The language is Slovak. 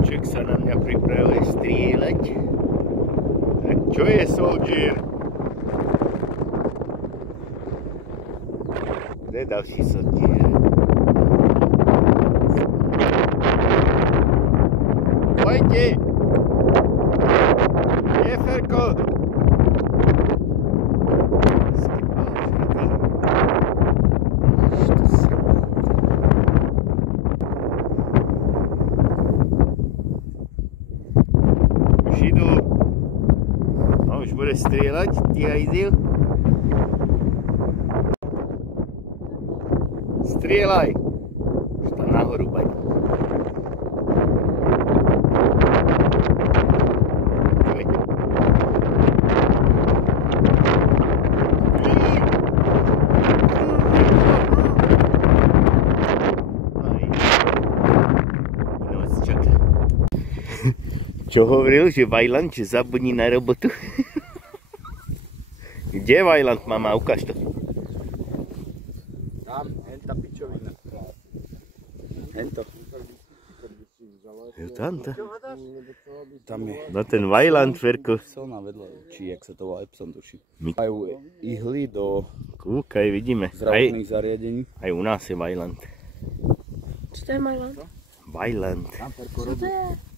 Janček sa na mňa pripravuje strieľať. Tak čo je, soldier? Kde je další soldier? Pojďte! Je Ferko! Už bude strieľať, ty hajzil. Strieľaj! Už tam nahoru baď. Čo hovoril, že Vajland, že zabudni na robotu? Kde je Vajland, mama? Ukáž to. Tam, henta pičovina. Hento. Jo, tamto. Tam je. No ten Vajland, Ferko. Silná vedľa, či jak sa to volá, Epson tuším. Majú ihly do Kúkaj, vidíme. zdravotných zariadení. Aj u nás je Vajland. Co to je Vajland? Vajland. Co to je?